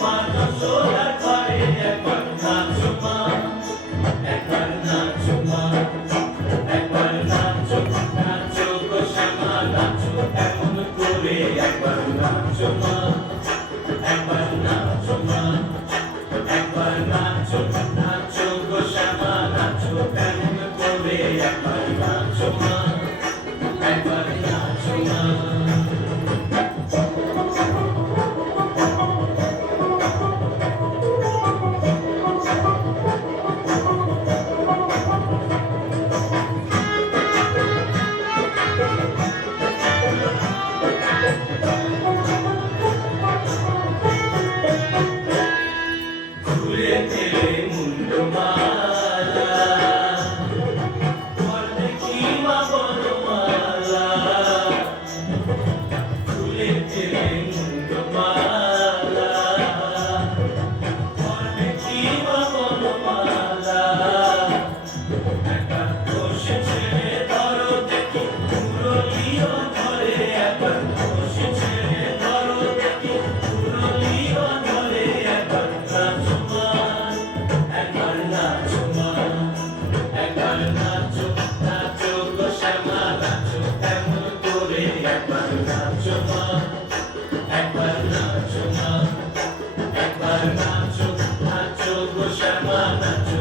মা যশোদার ঘরে একবার নাচো মা, একবার নাচো মা, একবার নাচো, নাচো গো শ্যামা নাচো এমন করে একবার নাচো মা, একবার নাচো মা, একবার নাচো, নাচো গো শ্যামা নাচো এমন করে একবার নাচো মা, একবার নাচো মা। ঘুরে ফিরে মুন্ডমালা, ঘর দেখি মা বনমালা, ঘুরে ফিরে মুন্ডমালা, ঘর দেখি মা বনমালা, একবার বসে ছেড়ে ধরো দেখি মুরলিও ধরে, একবার বসে ছেড়ে ধরো দেখি মুরলিও ধরে, একবার নাচো মা, একবার নাচো মা, একবার নাচো, নাচো গো শ্যামা নাচো এমন করে একবার নাচো মা, একবার নাচো মা, একবার নাচো, নাচো গো শ্যামা নাচো